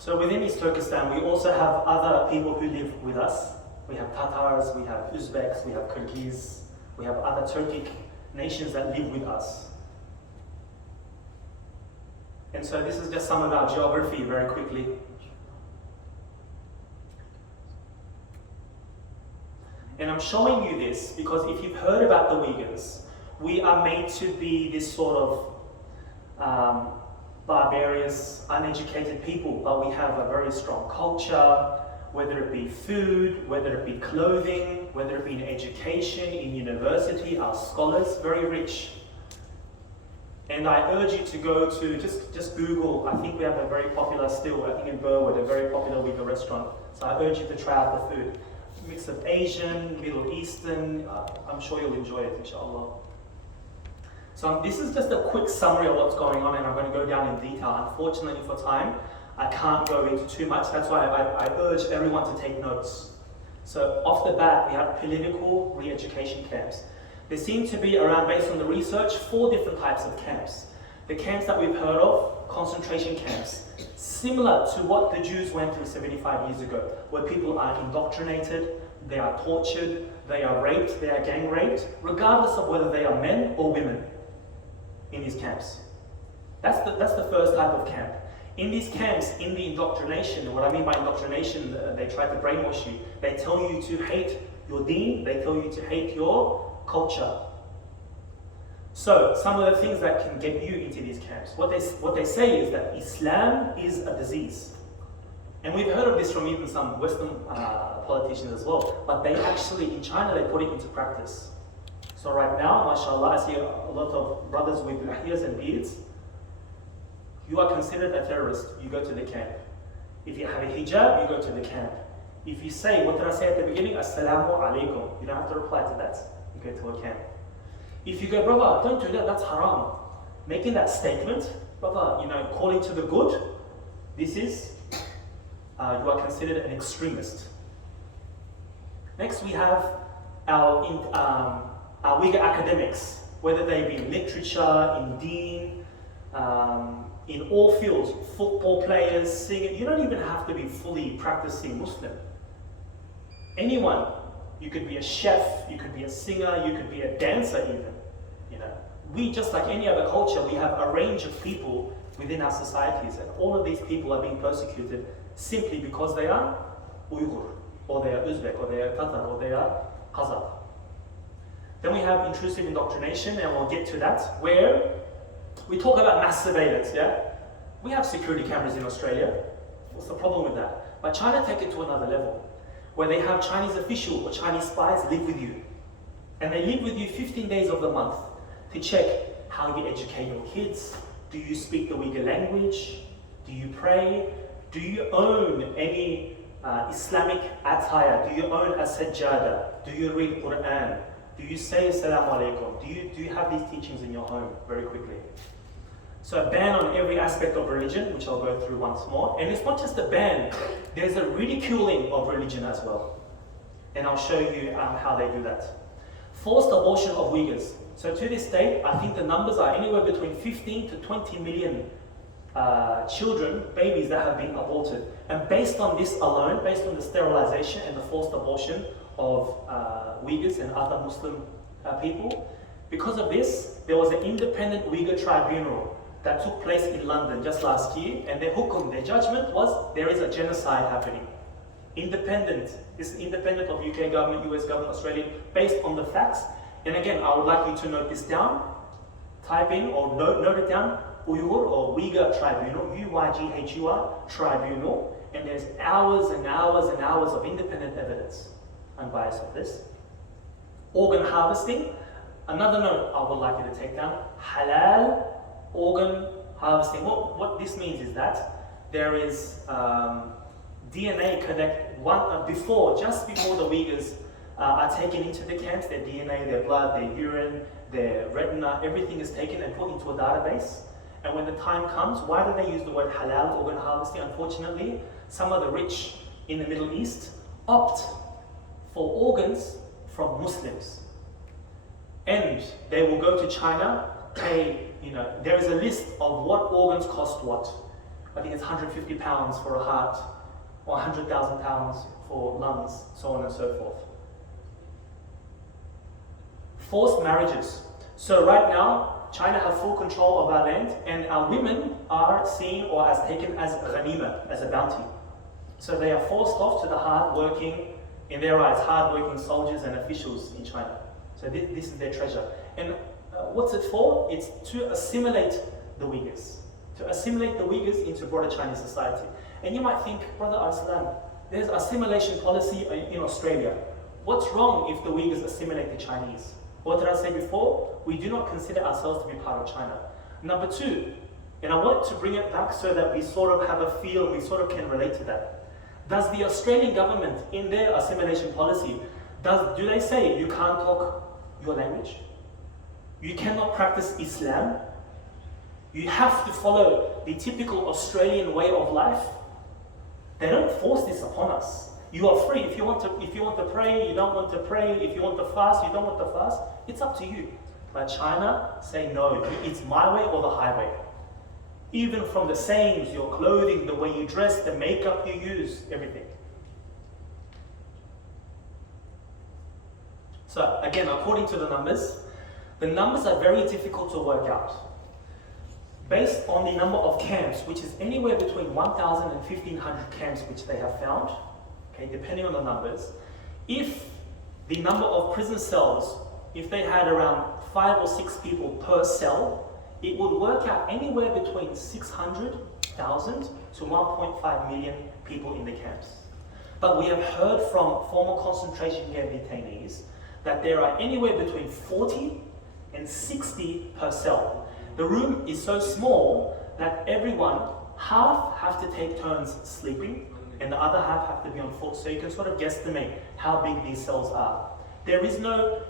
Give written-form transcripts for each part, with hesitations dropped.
So within East Turkestan, we also have other people who live with us. We have Tatars, we have Uzbeks, we have Kyrgyz, we have other Turkic nations that live with us. And so this is just some of our geography very quickly. And I'm showing you this because if you've heard about the Uyghurs, we are made to be this sort of barbarous, uneducated people, but we have a very strong culture, whether it be food, whether it be clothing, whether it be in education, in university, our scholars, very rich. And I urge you to go to, just Google, I think we have a very popular still, I think in Burwood, a very popular Uyghur restaurant. So I urge you to try out the food. Mix of Asian, Middle Eastern, I'm sure you'll enjoy it, inshallah. So this is just a quick summary of what's going on, and I'm going to go down in detail. Unfortunately for time, I can't go into too much. That's why I urge everyone to take notes. So off the bat, we have political re-education camps. There seem to be around, based on the research, 4 different types of camps. The camps that we've heard of, concentration camps, similar to what the Jews went through 75 years ago, where people are indoctrinated, they are tortured, they are raped, they are gang raped, regardless of whether they are men or women in these camps. That's the first type of camp. In these camps, in the indoctrination, what I mean by indoctrination, they try to brainwash you. They tell you to hate your deen, they tell you to hate your culture. So, some of the things that can get you into these camps, what they say is that Islam is a disease. And we've heard of this from even some Western politicians as well, but they actually, in China, they put it into practice. So right now, mashallah, I see a lot of brothers with lahiyas and beards. You are considered a terrorist, you go to the camp. If you have a hijab, you go to the camp. If you say, what did I say at the beginning? Assalamu alaikum. You don't have to reply to that. You go to a camp. If you go, brother, don't do that, that's haram. Making that statement, brother, calling to the good, this is, you are considered an extremist. Next we have our Uyghur academics, whether they be in literature, in deen, in all fields, football players, singing. You don't even have to be fully practicing Muslim. Anyone, you could be a chef, you could be a singer, you could be a dancer even. We, just like any other culture, we have a range of people within our societies, and all of these people are being persecuted simply because they are Uyghur, or they are Uzbek, or they are Tatar, or they are Kazakh. Then we have intrusive indoctrination, and we'll get to that, where we talk about mass surveillance, yeah? We have security cameras in Australia. What's the problem with that? But China take it to another level, where they have Chinese officials or Chinese spies live with you. And they live with you 15 days of the month to check how you educate your kids. Do you speak the Uyghur language? Do you pray? Do you own any Islamic attire? Do you own a sajjada? Do you read Quran? Do you say Assalamu alaikum? Do you have these teachings in your home? Very quickly. So a ban on every aspect of religion, which I'll go through once more. And it's not just a ban, there's a ridiculing of religion as well. And I'll show you how they do that. Forced abortion of Uyghurs. So to this date, I think the numbers are anywhere between 15 to 20 million children, babies that have been aborted. And based on this alone, based on the sterilization and the forced abortion of Uyghurs and other Muslim people, because of this, there was an independent Uyghur Tribunal that took place in London just last year, and their hukum, their judgment was there is a genocide happening. Independent, it's independent of UK government, US government, Australia, based on the facts. And again, I would like you to note this down. Type in or note it down, Uyghur or Uyghur Tribunal, Uyghur Tribunal, and there's hours and hours and hours of independent evidence, unbiased of this. Organ harvesting. Another note I would like you to take down, halal organ harvesting. What this means is that there is DNA connect just before the Uyghurs are taken into the camps. Their DNA, their blood, their urine, their retina, everything is taken and put into a database. And when the time comes, why do they use the word halal organ harvesting? Unfortunately, some of the rich in the Middle East opt for organs from Muslims. And they will go to China, pay, there is a list of what organs cost what. I think it's 150 pounds for a heart, or 100,000 pounds for lungs, so on and so forth. Forced marriages. So right now, China have full control of our land, and our women are seen or as taken as ghanima, as a bounty. So they are forced off to the hard-working, in their eyes, hard-working soldiers and officials in China. So this is their treasure. And what's it for? It's to assimilate the Uyghurs. To assimilate the Uyghurs into broader Chinese society. And you might think, Brother Arslan, there's assimilation policy in Australia. What's wrong if the Uyghurs assimilate the Chinese? What did I say before? We do not consider ourselves to be part of China. Number two, and I want to bring it back so that we sort of have a feel, we sort of can relate to that. Does the Australian government, in their assimilation policy, do they say you can't talk your language? You cannot practice Islam? You have to follow the typical Australian way of life? They don't force this upon us. You are free. If you want to pray, you don't want to pray. If you want to fast, you don't want to fast. It's up to you. But China say no. It's my way or the highway. Even from the sayings, your clothing, the way you dress, the makeup you use, everything. So again, according to the numbers are very difficult to work out. Based on the number of camps, which is anywhere between 1,000 and 1,500 camps which they have found, okay, depending on the numbers, if the number of prison cells, if they had around 5 or 6 people per cell, it would work out anywhere between 600,000 to 1.5 million people in the camps. But we have heard from former concentration camp detainees that there are anywhere between 40 and 60 per cell. The room is so small that everyone, half have to take turns sleeping and the other half have to be on foot. So you can sort of guesstimate how big these cells are. There is no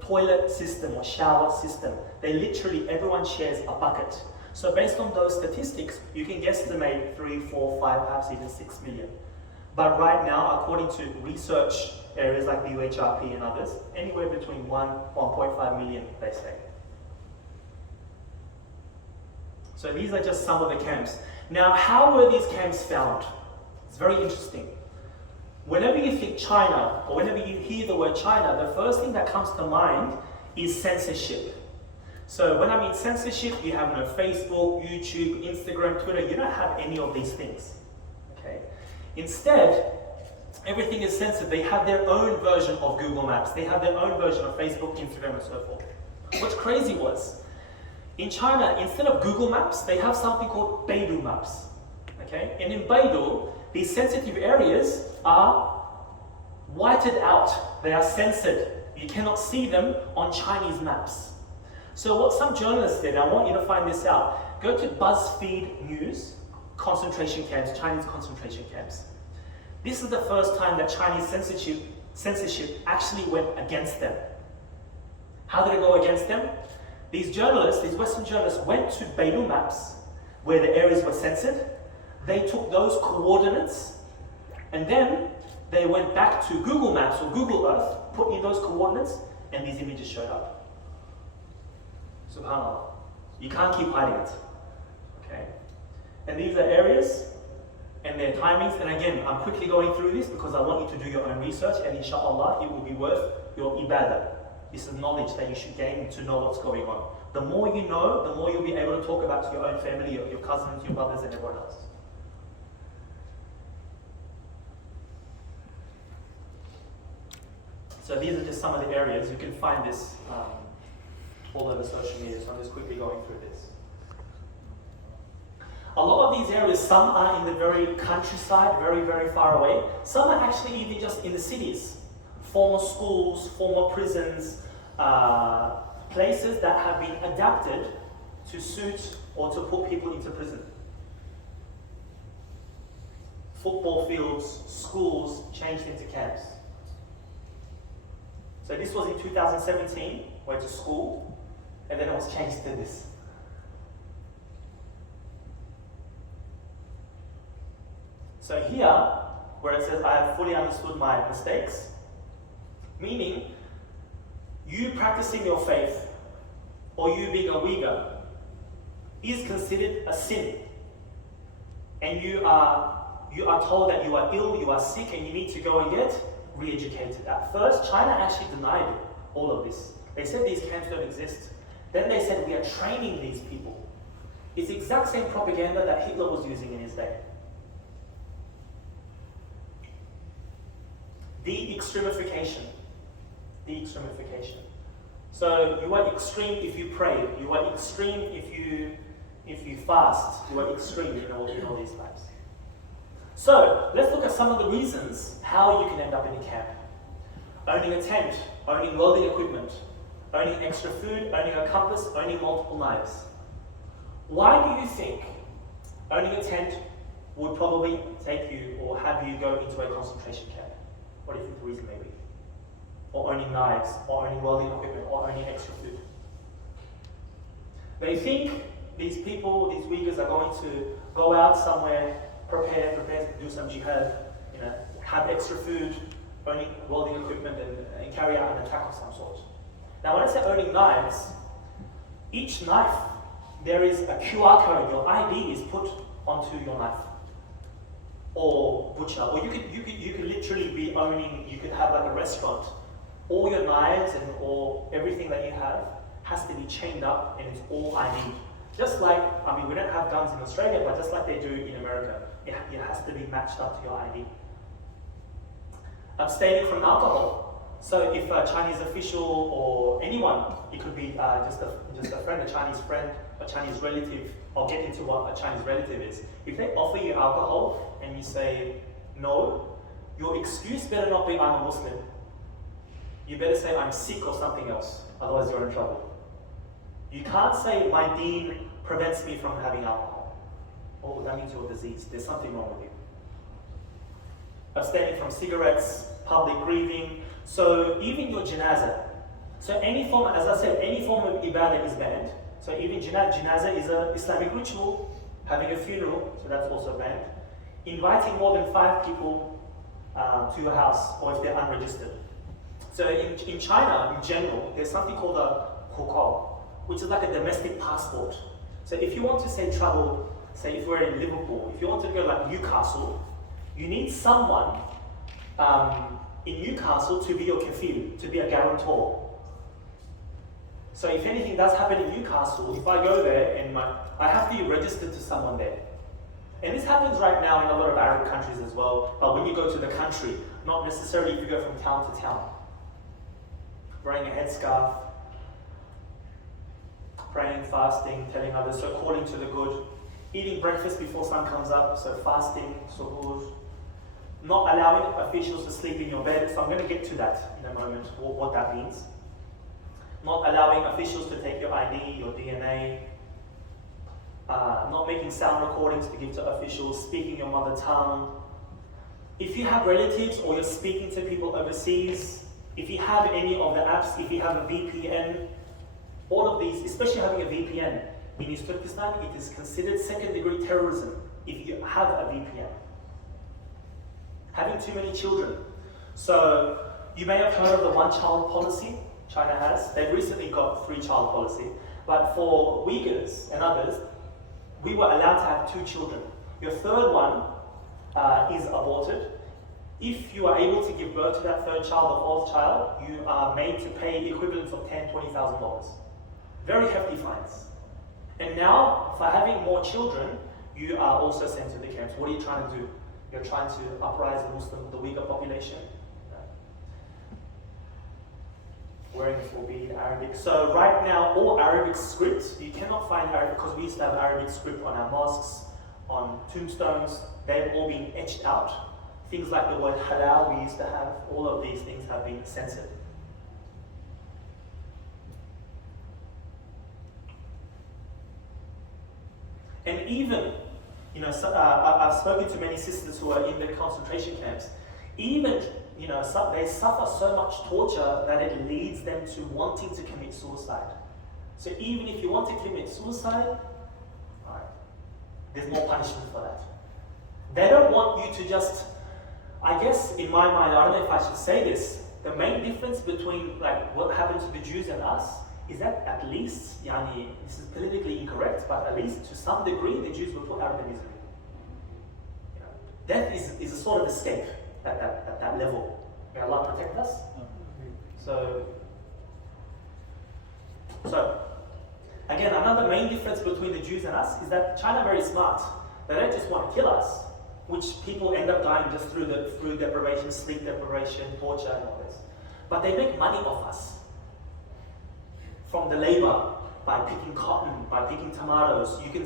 toilet system or shower system. They literally, everyone shares a bucket. So based on those statistics, you can guesstimate 3, 4, 5, perhaps even 6 million. But right now, according to research areas like the UHRP and others, anywhere between 1.5 million, they say. So these are just some of the camps. Now, how were these camps found? It's very interesting. Whenever you think China, or whenever you hear the word China, the first thing that comes to mind is censorship. So when I mean censorship, you have no Facebook, YouTube, Instagram, Twitter, you don't have any of these things. Okay? Instead, everything is censored. They have their own version of Google Maps. They have their own version of Facebook, Instagram, and so forth. What's crazy was, in China, instead of Google Maps, they have something called Baidu Maps. Okay? And in Baidu, these sensitive areas are whited out. They are censored. You cannot see them on Chinese maps. So what some journalists did, I want you to find this out, go to BuzzFeed News, concentration camps, Chinese concentration camps. This is the first time that Chinese censorship actually went against them. How did it go against them? These journalists, these Western journalists, went to Baidu Maps, where the areas were censored. They took those coordinates, and then they went back to Google Maps or Google Earth, put in those coordinates, and these images showed up. SubhanAllah. You can't keep hiding it. Okay? And these are areas and their timings. And again, I'm quickly going through this because I want you to do your own research, and inshallah, it will be worth your ibadah. This is knowledge that you should gain to know what's going on. The more you know, the more you'll be able to talk about to your own family, your cousins, your brothers, and everyone else. So these are just some of the areas. You can find this all over social media, so I'm just quickly going through this. A lot of these areas, some are in the very countryside, very, very far away. Some are actually even just in the cities. Former schools, former prisons, places that have been adapted to suit or to put people into prison. Football fields, schools changed into camps. So this was in 2017, went to school, and then it was changed to this. So here, where it says, I have fully understood my mistakes, meaning you practicing your faith, or you being a Uyghur, is considered a sin, and you are told that you are ill, you are sick, and you need to go and get re-educated. At first, China actually denied all of this. They said these camps don't exist. Then they said we are training these people. It's the exact same propaganda that Hitler was using in his day. De-extremification. De-extremification. So you are extreme if you pray. You are extreme if you fast. You are extreme in all these types. So let's look at some of the reasons how you can end up in a camp. Owning a tent, owning welding equipment, owning extra food, owning a compass, owning multiple knives. Why do you think owning a tent would probably take you or have you go into a concentration camp? What do you think the reason may be? Or owning knives, or owning welding equipment, or owning extra food. They think these people, these Uyghurs, are going to go out somewhere, prepare to do some jihad, have extra food, owning welding equipment, and carry out an attack of some sort. Now, when I say owning knives, each knife, there is a QR code, your ID is put onto your knife. Or butcher, or you could literally be owning, you could have like a restaurant. All your knives and everything that you have has to be chained up, and it's all ID. Just like, we don't have guns in Australia, but just like they do in America, it has to be matched up to your ID. Abstaining from alcohol. So if a Chinese official or anyone, it could be just a friend, a Chinese friend, a Chinese relative, I'll get into what a Chinese relative is. If they offer you alcohol and you say no, your excuse better not be I'm a Muslim. You better say I'm sick or something else, otherwise you're in trouble. You can't say my deen prevents me from having alcohol. Oh, that means you're diseased. There's something wrong with you. Abstaining from cigarettes, public grieving. So even your janazah. So any form, as I said, any form of ibadah is banned. So even janazah is an Islamic ritual. Having a funeral, so that's also banned. Inviting more than 5 people to your house, or if they're unregistered. So in China, in general, there's something called a hukou, which is like a domestic passport. So if you want to say travel, say if we're in Liverpool, if you want to go like Newcastle, you need someone in Newcastle to be your kafil, to be a guarantor. So if anything does happen in Newcastle, if I go there and I have to be registered to someone there. And this happens right now in a lot of Arab countries as well, but when you go to the country, not necessarily if you go from town to town. Wearing a headscarf, praying, fasting, telling others, so calling to the good, eating breakfast before sun comes up, so fasting, suhoor, not allowing officials to sleep in your bed, so I'm going to get to that in a moment, what that means. Not allowing officials to take your ID, your DNA, not making sound recordings to give to officials, speaking your mother tongue. If you have relatives or you're speaking to people overseas, if you have any of the apps, if you have a VPN, all of these, especially having a VPN, in East Turkestan, it is considered second-degree terrorism if you have a VPN. Having too many children. So, you may have heard of the one-child policy China has. They've recently got 3-child policy. But for Uyghurs and others, we were allowed to have 2 children. Your third one is aborted. If you are able to give birth to that third child or fourth child, you are made to pay the equivalent of $10,000, $20,000. Very hefty fines. And now, for having more children, you are also sent to the camps. What are you trying to do? You're trying to uprise the Uyghur population. Wearing forbidden Arabic. So right now, all Arabic scripts, you cannot find Arabic, because we used to have Arabic script on our mosques, on tombstones, they've all been etched out. Things like the word halal we used to have, all of these things have been censored. And even, I've spoken to many sisters who are in the concentration camps, even, they suffer so much torture that it leads them to wanting to commit suicide. So even if you want to commit suicide, there's more punishment for that. They don't want you to just, I guess in my mind, I don't know if I should say this, the main difference between like what happened to the Jews and us is that at least, this is politically incorrect, but at least to some degree the Jews were put out of their misery. Death is a sort of escape at that level. May Allah protect us. So again, another main difference between the Jews and us is that China are very smart. They don't just want to kill us, which people end up dying just through the food deprivation, sleep deprivation, torture, and all this. But they make money off us from the labor by picking cotton, by picking tomatoes. You can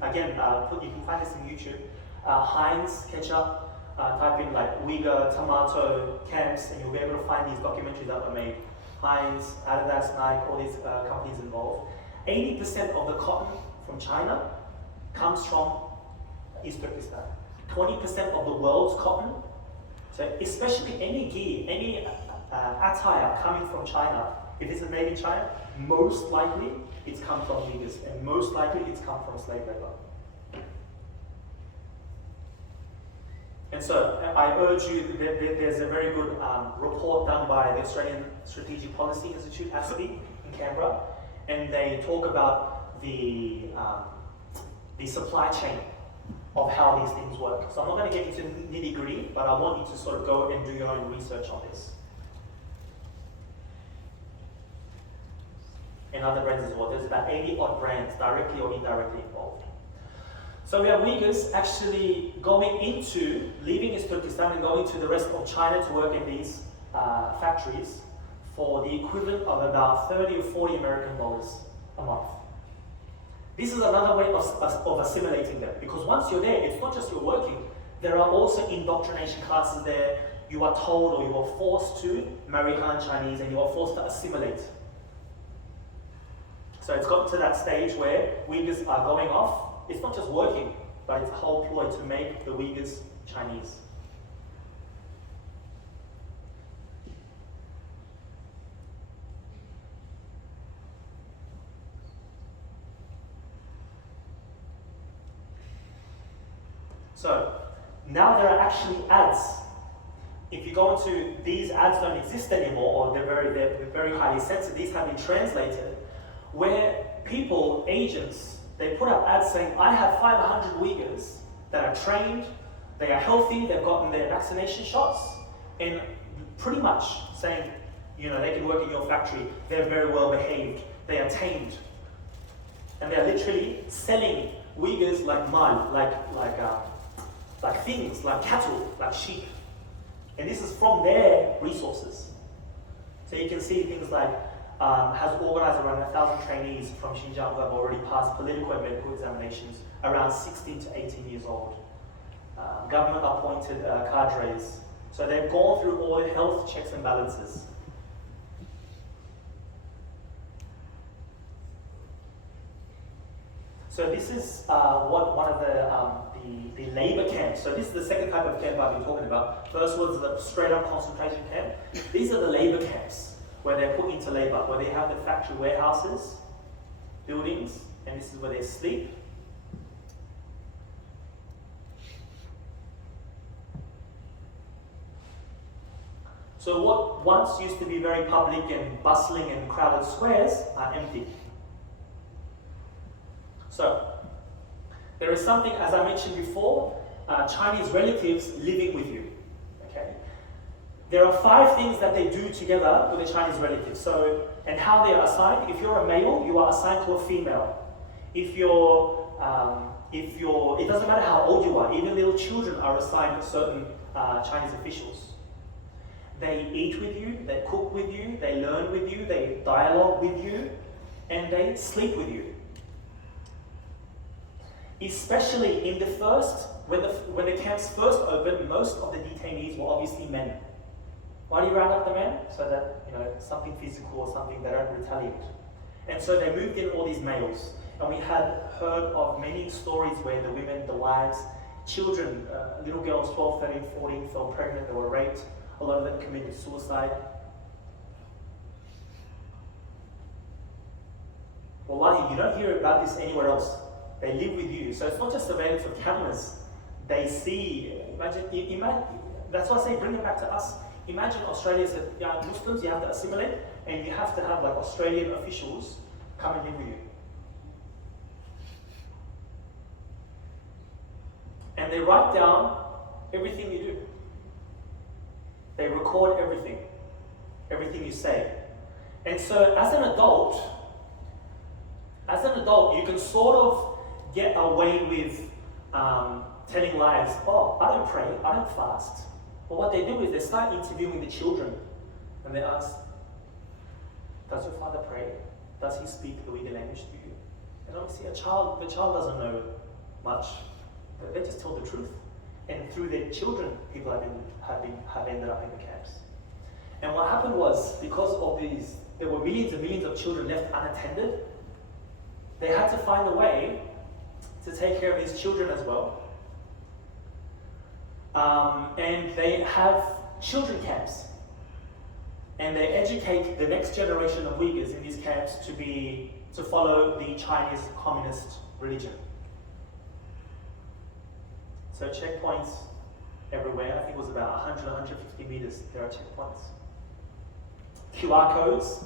again you can find this in YouTube. Heinz ketchup. Type in like Uyghur tomato camps, and you'll be able to find these documentaries that were made. Heinz, Adidas, Nike, all these companies involved. 80% of the cotton from China comes from East Turkestan. 20% of the world's cotton, so especially any gear, any attire coming from China, if this is made in China, most likely it's come from Uyghurs, and most likely it's come from slave labor. And so I urge you, there's a very good report done by the Australian Strategic Policy Institute, Abstaining, in Canberra, and they talk about the supply chain of how these things work. So I'm not going to get into nitty-gritty, but I want you to sort of go and do your own research on this. And other brands as well. There's about 80 odd brands directly or indirectly involved. So we have Uyghurs actually leaving East Turkestan and going to the rest of China to work in these factories for the equivalent of about 30 or 40 American dollars a month. This is another way of assimilating them, because once you're there, it's not just you're working, there are also indoctrination classes there. You are told or you are forced to marry Han Chinese, and you are forced to assimilate. So it's gotten to that stage where Uyghurs are going off. It's not just working, but it's a whole ploy to make the Uyghurs Chinese. So now there are actually ads. If you go into these ads, don't exist anymore, or they're very highly censored. These have been translated, where people, agents, they put up ads saying, I have 500 Uyghurs that are trained, they are healthy, they've gotten their vaccination shots, and pretty much saying, they can work in your factory, they're very well behaved, they are tamed. And they're literally selling Uyghurs like mud, like things, like cattle, like sheep. And this is from their resources. So you can see things like, has organised around 1,000 trainees from Xinjiang who have already passed political and medical examinations, around 16 to 18 years old. Government appointed cadres. So they've gone through all the health checks and balances. So this is one of the labour camps. So this is the second type of camp I've been talking about. First was the straight up concentration camp. These are the labour camps, where they're put into labour, where they have the factory warehouses, buildings, and this is where they sleep. So what once used to be very public and bustling and crowded squares are empty. So there is something, as I mentioned before, Chinese relatives living with you. Okay. There are 5 things that they do together with the Chinese relatives. So, and how they are assigned. If you're a male, you are assigned to a female. If you're, it doesn't matter how old you are. Even little children are assigned certain Chinese officials. They eat with you, they cook with you, they learn with you, they dialogue with you, and they sleep with you. Especially in the first, when the camps first opened, most of the detainees were obviously men. Why do you round up the men? So that, something physical or something, they don't retaliate. And so they moved in all these males. And we had heard of many stories where the women, the wives, children, little girls, 12, 13, 14, fell pregnant, they were raped. A lot of them committed suicide. Wallahi, you don't hear about this anywhere else. They live with you. So it's not just surveillance of cameras. They see, imagine, that's why I say bring it back to us. Imagine Australia said, yeah, Muslims, you have to assimilate, and you have to have like Australian officials come and live with you. And they write down everything you do. They record everything you say. And so as an adult, you can sort of get away with telling lies. Oh, I don't pray, I don't fast. But what they do is they start interviewing the children, and they ask, does your father pray? Does he speak the Uyghur language to you? And obviously the child doesn't know much, but they just tell the truth. And through their children, people have ended up in the camps. And what happened was, because of these, there were millions and millions of children left unattended, they had to find a way to take care of these children as well. And they have children camps. And they educate the next generation of Uyghurs in these camps to follow the Chinese communist religion. So checkpoints everywhere. I think it was about 100, 150 meters, there are checkpoints. QR codes.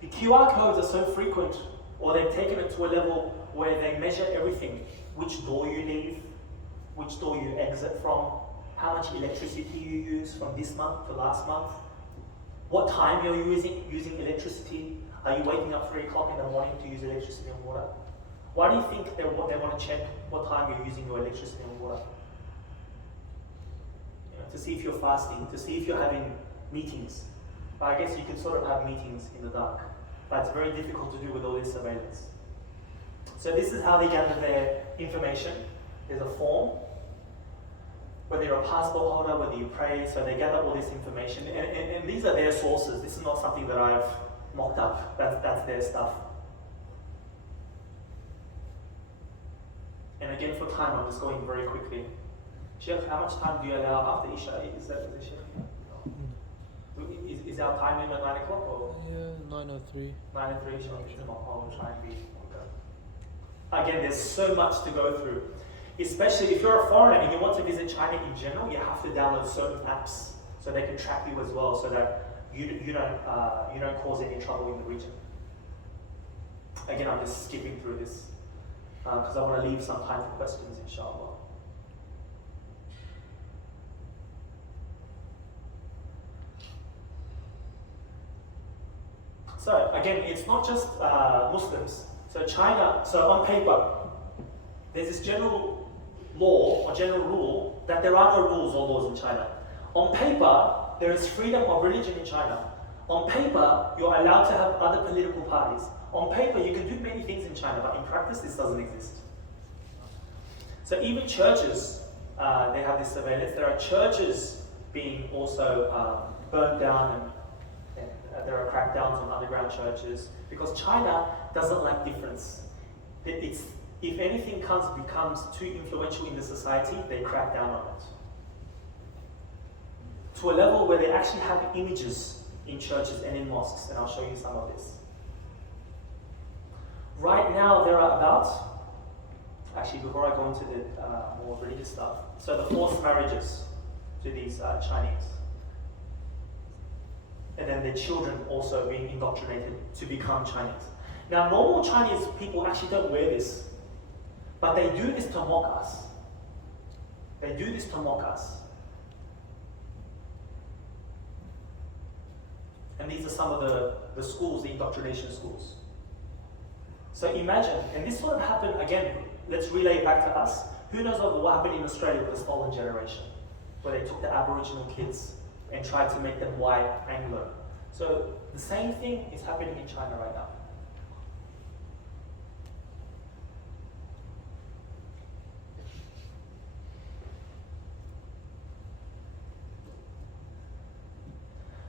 The QR codes are so frequent, or they've taken it to a level where they measure everything. Which door you leave, which door you exit from, how much electricity you use from this month to last month, what time you're using electricity. Are you waking up 3 o'clock in the morning to use electricity and water? Why do you think they want to check what time you're using your electricity and water? To see if you're fasting, to see if you're having meetings. But I guess you could sort of have meetings in the dark, but it's very difficult to do with all this surveillance. So this is how they gather their information. There's a form, whether you're a passport holder, whether you pray, so they gather all this information. And these are their sources. This is not something that I've mocked up. That's their stuff. And again, for time, I'm just going very quickly. Sheikh, how much time do you allow after Isha? Is the Sheikh? Is our time limit 9 o'clock or? Yeah, 9:03. 9:03, sure. I'll try and be. Again, there's so much to go through. Especially if you're a foreigner and you want to visit China in general, you have to download certain apps so they can track you as well, so that you don't cause any trouble in the region. Again, I'm just skipping through this because I want to leave some time for questions, inshallah. So again, it's not just Muslims. So China, so on paper, there's this general law or general rule that there are no rules or laws in China. On paper, there is freedom of religion in China. On paper, you're allowed to have other political parties. On paper, you can do many things in China, but in practice, this doesn't exist. So even churches, they have this surveillance. There are churches being also burned down, and there are crackdowns on underground churches, because China doesn't like difference. If anything becomes too influential in the society, they crack down on it. To a level where they actually have images in churches and in mosques, and I'll show you some of this. Right now, there are about, actually before I go into the more religious stuff, so the forced marriages to these Chinese. And then their children also being indoctrinated to become Chinese. Now, normal Chinese people actually don't wear this, but they do this to mock us. They do this to mock us. And these are some of the schools, the indoctrination schools. So imagine, and this sort of happened, again, let's relay back to us. Who knows what happened in Australia with the stolen generation, where they took the Aboriginal kids and tried to make them white Anglo. So the same thing is happening in China right now.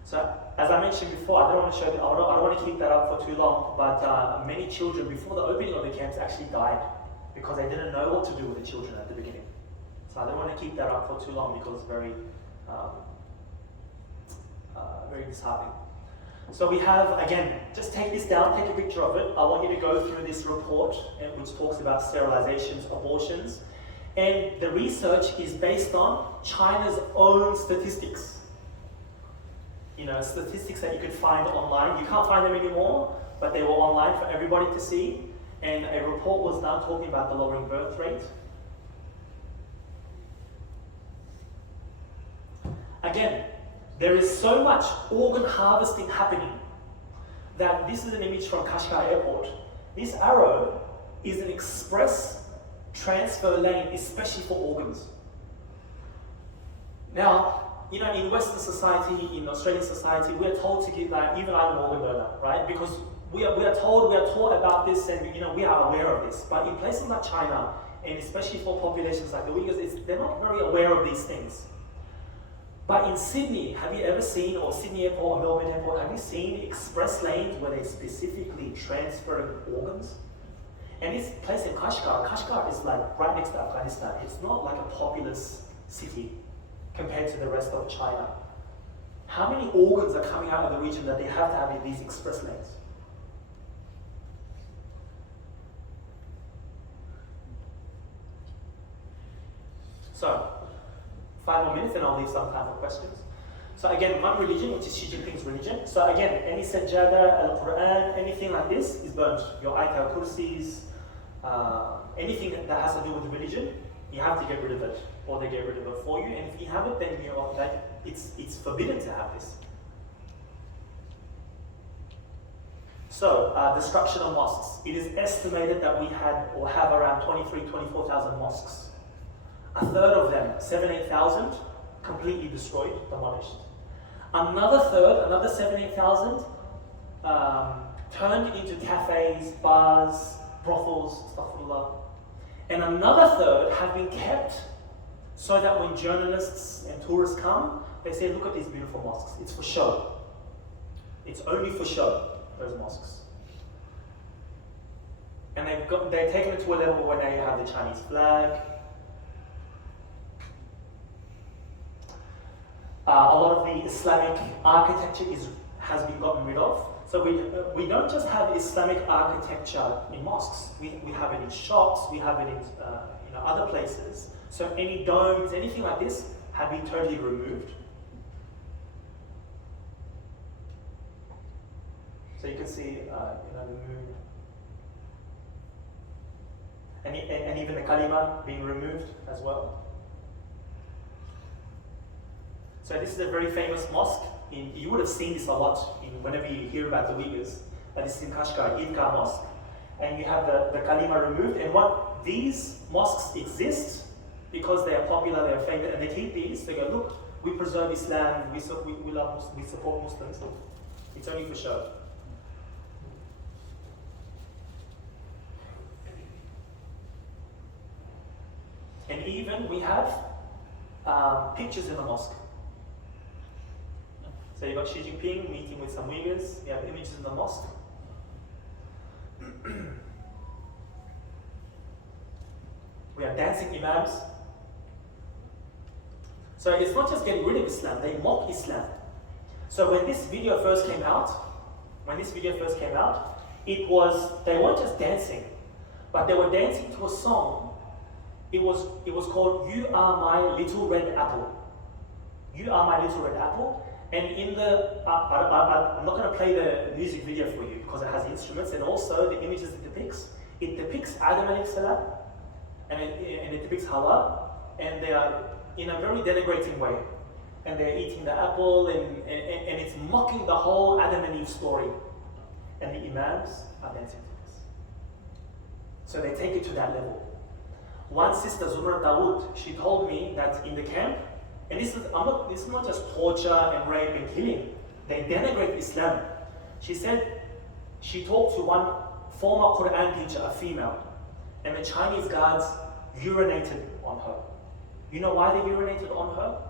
So, as I mentioned before, I don't want to keep that up for too long, but many children before the opening of the camps actually died because they didn't know what to do with the children at the beginning. So I don't want to keep that up for too long because it's very disheartening. So we have, again, just take this down, take a picture of it. I want you to go through this report which talks about sterilizations, abortions, and the research is based on China's own statistics. statistics that you could find online. You can't find them anymore, but they were online for everybody to see. And a report was done talking about the lowering birth rate. Again, there is so much organ harvesting happening that this is an image from Kashgar Airport. This arrow is an express transfer lane, especially for organs. Now, in Western society, in Australian society, we are told to give, even I'm an organ donor, right? Because we are taught about this, and we are aware of this. But in places like China, and especially for populations like the Uyghurs, they're not very aware of these things. But in Sydney, have you ever seen, or Sydney Airport or Melbourne Airport, have you seen express lanes where they specifically transfer organs? And this place in Kashgar is like right next to Afghanistan. It's not like a populous city compared to the rest of China. How many organs are coming out of the region that they have to have in these express lanes? So, 5 more minutes and I'll leave some time for questions. So again, one religion, which is Xi Jinping's religion. So again, any sajjada, al-Quran, anything like this is burnt. Your ayatul kursis, anything that has to do with religion, you have to get rid of it, or they get rid of it for you. And if you have it, then it's forbidden to have this. So, destruction of mosques. It is estimated that we had or have around 24,000 mosques. A third of them, 8,000, completely destroyed, demolished. Another third, another 8,000, turned into cafes, bars, brothels, astaghfirullah. And another third have been kept so that when journalists and tourists come, they say, look at these beautiful mosques. It's for show. It's only for show, those mosques. And they've taken it to a level where they have the Chinese flag. A lot of the Islamic architecture has been gotten rid of. So we don't just have Islamic architecture in mosques. We have it in shops. We have it in other places. So any domes, anything like this, have been totally removed. So you can see, the moon, and even the kalima being removed as well. So this is a very famous mosque. You would have seen this a lot whenever you hear about the Uyghurs. This is in Kashgar, Idgah Mosque. And you have the kalima removed. And these mosques exist because they are popular, they are famous, and they keep these. They go, look, we preserve Islam, we love Muslims, we support Muslims. It's only for show. And even we have pictures in the mosque. So you've got Xi Jinping meeting with some Uyghurs. You have images in the mosque. We have dancing imams. So it's not just getting rid of Islam, they mock Islam. So when this video first came out, they weren't just dancing, but they were dancing to a song. It was called You Are My Little Red Apple. You Are My Little Red Apple. And in I'm not going to play the music video for you because it has instruments and also the images it depicts Adam alayhi salam and it depicts Hawa, and they are in a very denigrating way. And they're eating the apple and it's mocking the whole Adam and Eve story. And the imams are dancing to this. So they take it to that level. One sister, Zumra Dawood, she told me that in the camp, and this is not just torture and rape and killing. They denigrate Islam. She said she talked to one former Quran teacher, a female, and the Chinese guards urinated on her. You know why they urinated on her?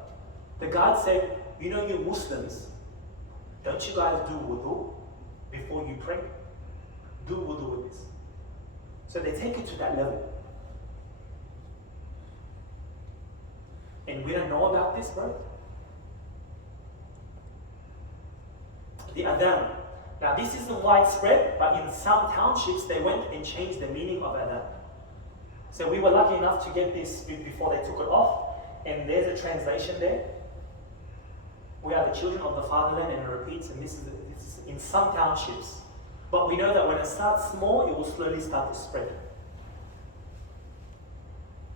The guard said, you Muslims, don't you guys do wudu before you pray? Do wudu with this. So they take it to that level. And we don't know about this, bro. The adhan. Now this isn't widespread, but in some townships they went and changed the meaning of adhan. So we were lucky enough to get this before they took it off, and there's a translation there. We are the children of the fatherland, and it repeats, and this is in some townships. But we know that when it starts small, it will slowly start to spread.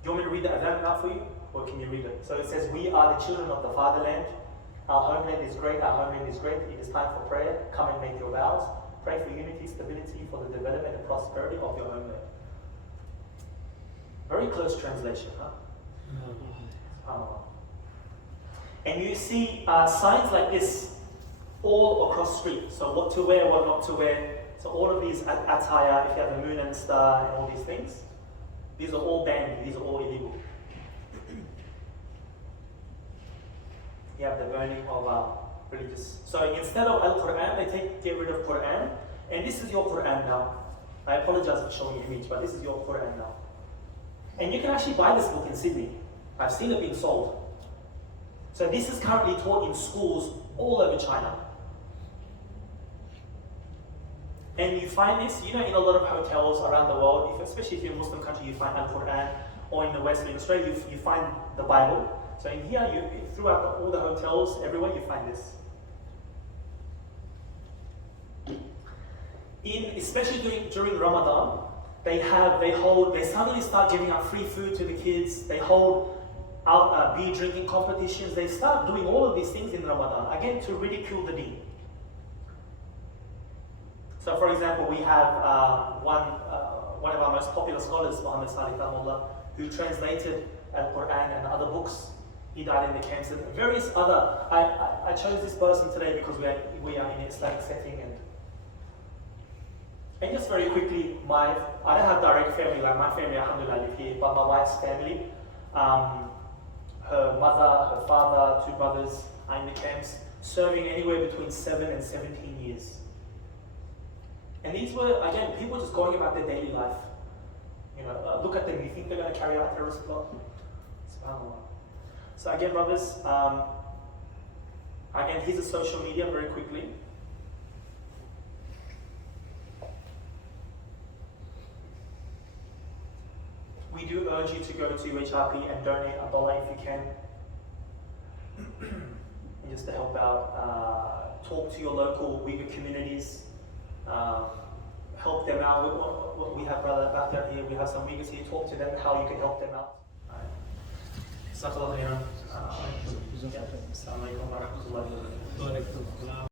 Do you want me to read that adhan out for you? Or can you read it? So it says, we are the children of the fatherland. Our homeland is great, our homeland is great. It is time for prayer. Come and make your vows. Pray for unity, stability, for the development and prosperity of your homeland. Very close translation, huh? And you see signs like this all across the street. So what to wear, what not to wear. So all of these attire, if you have a moon and a star and all these things, these are all banned, these are all illegal. You have the burning of religious. So instead of Al-Quran, they get rid of Quran. And this is your Quran now. I apologize for showing you image, but this is your Quran now. And you can actually buy this book in Sydney. I've seen it being sold. So this is currently taught in schools all over China. And you find this, in a lot of hotels around the world, especially if you're a Muslim country, you find Al-Quran, or in the West, in Australia, you find the Bible. So in here, throughout all the hotels, everywhere, you find this. Especially during Ramadan, they suddenly start giving out free food to the kids. They hold out beer drinking competitions. They start doing all of these things in Ramadan, again, to ridicule the deen. So for example, we have one of our most popular scholars, Muhammad Salih Rahimahullah, who translated Al-Quran and other books. He died in the camps and various other. I chose this person today because we are in an Islamic setting, and just very quickly, I don't have direct family, like my family, alhamdulillah, live here, but my wife's family, her mother, her father, 2 brothers are in the camps, serving anywhere between 7 and 17 years. And these were, again, people just going about their daily life. Look at them, you think they're going to carry out a terrorist plot? SubhanAllah. So again, brothers, again, here's a social media very quickly. We do urge you to go to HRP and donate $1 if you can. And just to help out, talk to your local Uyghur communities, help them out. We have brother back there here, we have some Uyghurs here, talk to them how you can help them out. Assalamu alaikum wa rahmatullahi wa barakatuh.